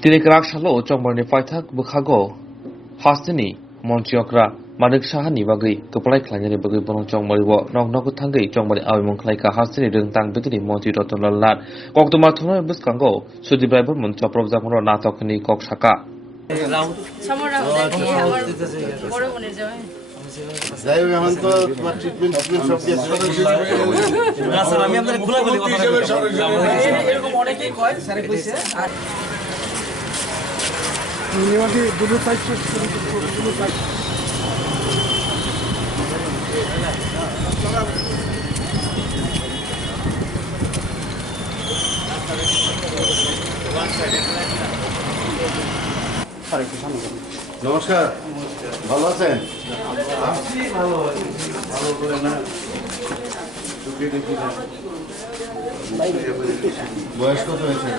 Tini kerak Salo Chongmani Paithak Bukhago Hastini Monchiokra Manik Saha ni bagi kepalai kelanya ni bagi bonong Chongmani wo Nogo Thangwi Chongmani Awaimungni ka Hastini rentang begini Monchi Roton Lalat Kok tu matuna bus kanggo Sudi Bible Moncho Program Ro Natok ni Kok Saka যাই হোক এখন তো তোমার treatment সব কিছু না sir আমি আপনাদের খোলা বলি কথা এরকম অনেকেই কয় স্যার কইছে আর নিয়মটি দুটো সাইড দুটো সাইড নমস্কার ভালো আছেন ভালো করে না বয়স কত হয়েছে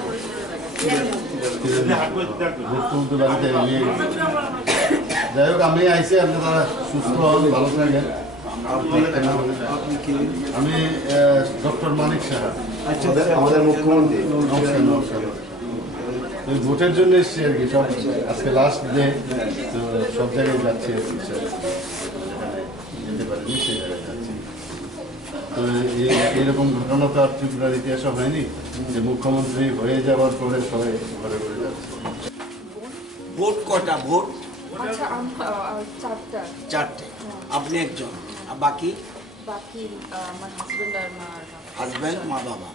যাই হোক আমি আইসি আপনি তারা সুস্থ ভালো থাকেন আমি ডক্টর মানিক সাহা আমাদের মুখ্যমন্ত্রী নমস্কার ভোটের জন্য এসছি আর কি সব আজকে লাস্ট ডে তো সব জায়গায় যাচ্ছি আর কি যেতে পারিনি সেই জায়গায় যাচ্ছি তো এইরকম ঘটনা তো আর ত্রিপুরার ইতিহাসে হয়নি যে মুখ্যমন্ত্রী হয়ে যাওয়ার পরে সবাই ঘরে ঘরে যাচ্ছে। ভোট কটা ভোট? চারটে। আপনি একজন, বাকি আমার হাজবেন্ড আর মা হাজবেন্ড মা বাবা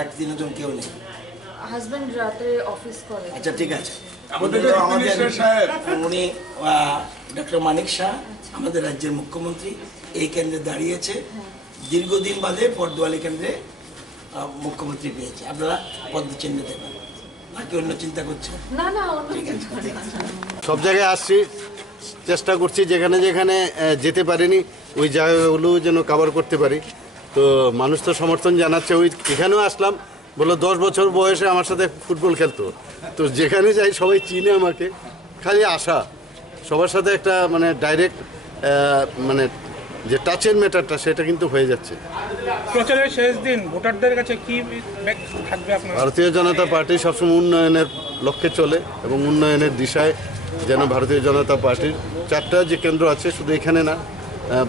এক তিনজন কেউ নেই? হাজবেন্ড রাতে অফিস করে। আচ্ছা ঠিক আছে। উনি ডক্টর মানিক শাহ আমাদের রাজ্যের মুখ্যমন্ত্রী এই কেন্দ্রে দাঁড়িয়েছে দীর্ঘদিন বাদে পদ্মওয়ালি কেন্দ্রে মুখ্যমন্ত্রী পেয়েছে। আপনারা পদ্মচিহ্ন দেবেন নাকি অন্য চিন্তা করছেন? না না সব জায়গায় আসছি চেষ্টা করছি যেখানে যেখানে যেতে পারিনি ওই জায়গাগুলো যেন কভার করতে পারি। তো মানুষ তো সমর্থন জানাচ্ছে ওই এখানেও আসলাম বললো 10 বছর বয়সে আমার সাথে ফুটবল খেলতো তো যেখানে যাই সবাই চিনে আমাকে খালি আসা সবার সাথে একটা মানে ডাইরেক্ট মানে যে টাচের ম্যাটারটা সেটা কিন্তু হয়ে যাচ্ছে। প্রচারের শেষ দিন ভোটারদের কাছে কি থাকবে আপনার? ভারতীয় জনতা পার্টি সবসময় উন্নয়নের লক্ষ্যে চলে এবং উন্নয়নের দিশায় যেন ভারতীয় জনতা পার্টির 4টা যে কেন্দ্র আছে শুধু এখানে না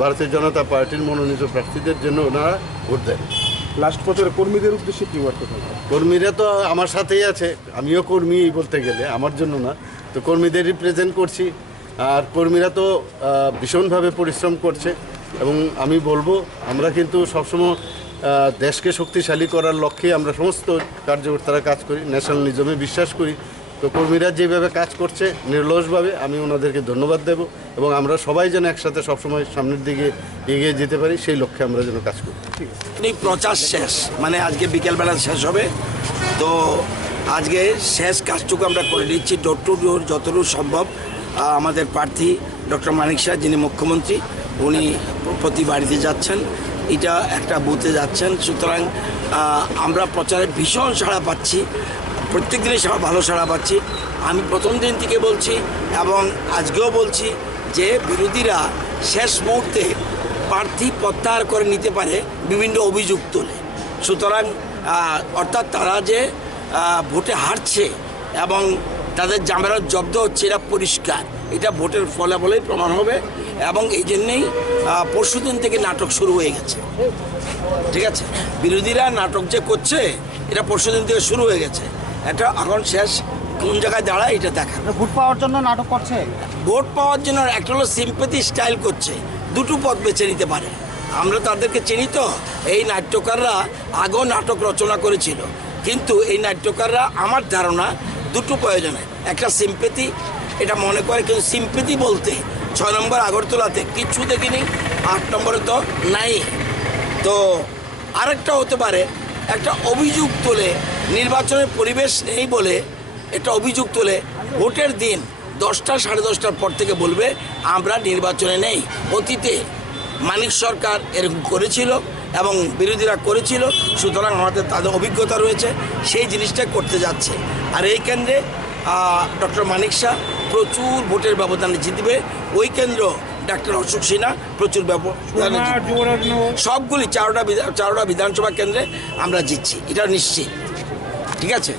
ভারতীয় জনতা পার্টির মনোনীত প্রার্থীদের জন্য ওনারা ভোট দেন। লাস্ট বছর কর্মীদের উদ্দেশ্যে কি বার্তা থাকবে? কর্মীরা তো আমার সাথেই আছে, আমিও কর্মী বলতে গেলে আমার জন্য না, তো কর্মীদের রিপ্রেজেন্ট করছি। আর কর্মীরা তো ভীষণভাবে পরিশ্রম করছে এবং আমি বলবো আমরা কিন্তু সবসময় দেশকে শক্তিশালী করার লক্ষ্যে আমরা সমস্ত কার্যকর্তারা কাজ করি, ন্যাশনালিজমে বিশ্বাস করি। তো কর্মীরা যেভাবে কাজ করছে নির্লসভাবে আমি ওনাদেরকে ধন্যবাদ দেব এবং আমরা সবাই যেন একসাথে সবসময় সামনের দিকে এগিয়ে যেতে পারি সেই লক্ষ্যে আমরা যেন কাজ করি। প্রচার শেষ মানে আজকে বিকেলবেলা শেষ হবে। তো আজকে শেষ কাজটুকু আমরা করে নিচ্ছি ডোর টু ডোর যতটুকু সম্ভব। আমাদের প্রার্থী ডক্টর মানিক শাহ যিনি মুখ্যমন্ত্রী উনি প্রতি বাড়িতে যাচ্ছেন, এটা একটা বুথে যাচ্ছেন। সুতরাং আমরা প্রচারে ভীষণ সাড়া পাচ্ছি, প্রত্যেক দিনই ভালো সাড়া পাচ্ছি। আমি প্রথম দিন থেকে বলছি এবং আজকেও বলছি যে বিরোধীরা শেষ মুহূর্তে প্রার্থী প্রত্যাহার করে নিতে পারে বিভিন্ন অভিযোগ তোলে। সুতরাং অর্থাৎ তারা যে ভোটে হারছে এবং তাদের জামেরা জব্দ হচ্ছে এটা পরিষ্কার, এটা ভোটের ফলাফলেই প্রমাণ হবে। এবং এই জন্যেই পরশুদিন থেকে নাটক শুরু হয়ে গেছে। ঠিক আছে, বিরোধীরা নাটক যে করছে এটা পরশুদিন থেকে শুরু হয়ে গেছে। এটা এখন শেষ কোন জায়গায় দাঁড়ায় এটা দেখা। ভোট পাওয়ার জন্য নাটক করছে, ভোট পাওয়ার জন্য একটা হলো সিম্প্যাথি স্টাইল করছে, দুটো পথ বেছে নিতে পারে। আমরা তাদেরকে চিনি তো, এই নাট্যকাররা আগেও নাটক রচনা করেছিল, কিন্তু এই নাট্যকাররা আমার ধারণা দুটো প্রয়োজনে, একটা সিম্প্যাথি এটা মনে করে, কিন্তু সিম্প্যাথি বলতে 6 নম্বর আগরতলাতে কিচ্ছু দেখিনি, 8 নম্বরে তো নাই। তো আরেকটা হতে পারে একটা অভিযোগ তোলে, নির্বাচনের পরিবেশ নেই বলে একটা অভিযোগ তোলে, ভোটের দিন 10টা 10:30টার পর থেকে বলবে আমরা নির্বাচনে নেই। অতীতে মানিক সরকার এরকম করেছিল এবং বিরোধীরা করেছিল, সুতরাং আমাদের তাদের অভিজ্ঞতা রয়েছে, সেই জিনিসটাই করতে যাচ্ছে। আর এই কেন্দ্রে ডক্টর মানিক শাহ প্রচুর ভোটের ব্যবধানে জিতবে। ওই কেন্দ্র ডাক্তার অশোক সিনহা প্রচুর ব্যবধানে সবগুলি 4টা বিধানসভা কেন্দ্রে আমরা জিতছি, এটা নিশ্চিত। ঠিক আছে।